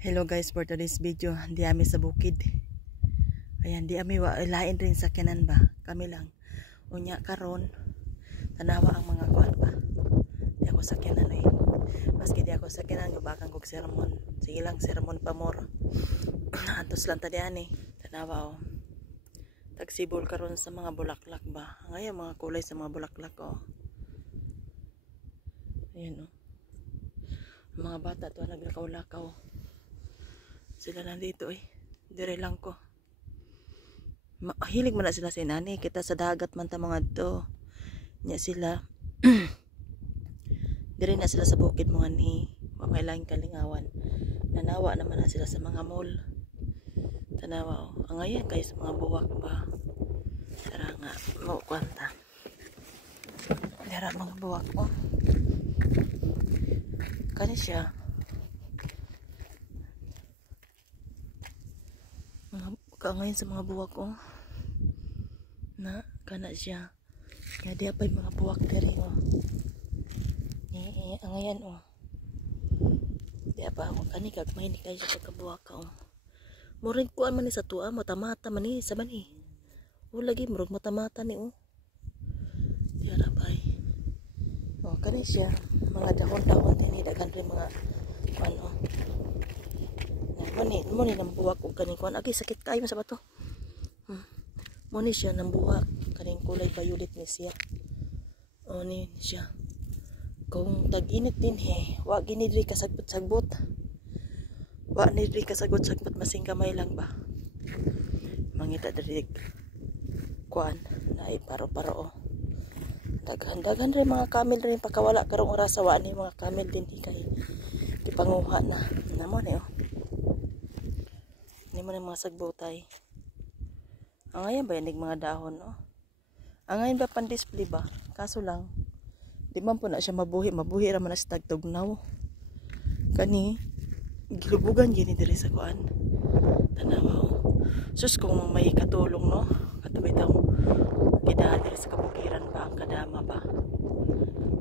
Hello guys, for today's video, di ami sa bukid. Ayan, di ami lain rin sa kanan ba. Kami lang. Unya karon, tanawa ang mga kuan ba. Di ako sa kanan eh. Maski di ako sa kanan, gabakan kog sermon. Sige lang, sermon pa more. Antos lang tadian eh. Tanawa oh. Tagsibol karon sa mga bulaklak ba. Ngayon mga kulay sa mga bulaklak oh. Ayan oh. Mga bata to naglakaw-lakaw. Sila nandito eh. Dire lang ko. Hilig man na sila sa inani. Kita sa dagat man ta mga to. Nya sila. Dire na sila sa bukid mga ni. Kailangan kalingawan. Nanawa naman na sila sa mga mall. Tanawa oh. Ang ngayon kayo sa mga buwak ba. Tara nga. Mo kwanta. Tara mga buwak oh. Kani siya. Ngayon sa mga buwak oh. Na kana siya. Kaya di apay mga buwak diri oh. Ang ngayon oh. Di apa ako kani kagmay ni kayo sa pagkabuwak oh. Murag kuan man ni sa tuwa mata-mata man ni sa man eh. O lagi murag mata-mata ni oh. Di arapay. Oh kani siya. Mga dahon-dahon din daghan rin mga kuan oh. Muni nang buwak og kaning kuan agi sakit kayo sa bato. Muni siya nang buwak kaning kulay violet ni siya. O ni siya. Kung tag-init din he, wa gini diri kasagbot-sagbot. Wa ni diri kasagbot-sagbot masing kamay lang ba. Mangita diri kuan na paro-paro oh. Daghan rin mga kamel rin pakawala karong oras wa ni mga kamel din kay ipanguha na. Namo ni oh. Hindi mo na mga sagbotay. Ang ngayon ba yan mga dahon no? Ang ngayon ba pan-display ba? Kaso lang di man po na siya mabuhi raman na sa tagtugnaw. Kani gilubugan gini diri sa kuan. Tanawa oh. Sus kung may katulong no? Katubi daw kidahan diri sa kabukiran ba ang kadama ba?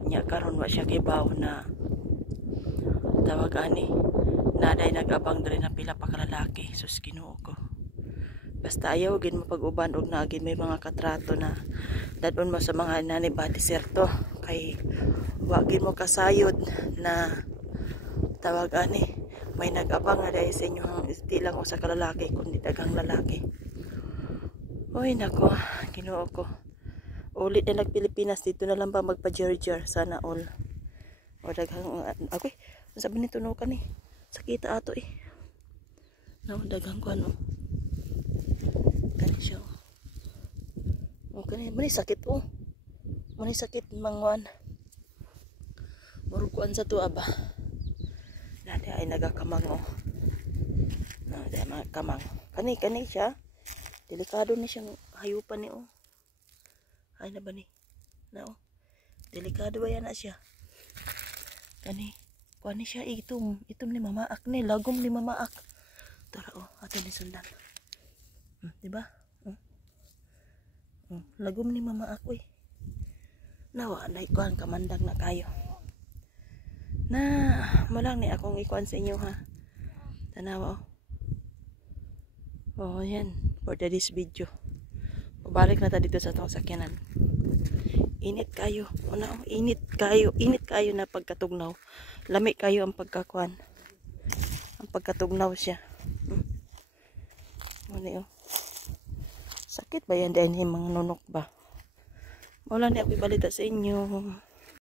Nya karon wa siya kibaw na tawag ani. Naday nag-abang diri na pila pa kalalaki. Sus Ginoo ko. Basta ayaw gid mo pag-uban og naagi may mga katrato na dadon mo sa mga nani ba diserto kay wa gid mo kasayod na tawag ani may nag-abang na dahil sa inyo di lang usa ka lalaki kundi daghang lalaki. Oy nako, Ginoo ko. Ulit na nag-Pilipinas dito na lang ba magpa-jerjer sana all. O daghang okay, sabi nito no kani. Sakita ato eh. Daghang ko ano. Kani siya. O kani mani sakit oh. Mani sakit mangwan. Murug kuan sa tuwa ba. Dali ay nagakamang oh. Dali mga kamang. Kani siya. Delikado ni siyang hayupan ni oh. Ay na ba ni? Na oh. Delikado ba yan na siya? Kani kuan ni siya itom ni mamaak ni lagom ni mamaak. Tara oh ato ni sundan. Di ba? Lagom ni mamaak oy. Nawa na ikuan kamandang na kayo. Na mo lang ni akong ikuan sa inyo ha. Tanawa oh. Oh yan for this video. Pabalik na ta dito sa atong sakyanan. Init kayo. Una oh, init kayo na pagkatugnaw. Lami kayo ang pagkakuan. Ang pagkatugnaw siya. Ano oh. Sakit ba yan dahil mga nunok ba? Wala ni ako ibalita sa inyo.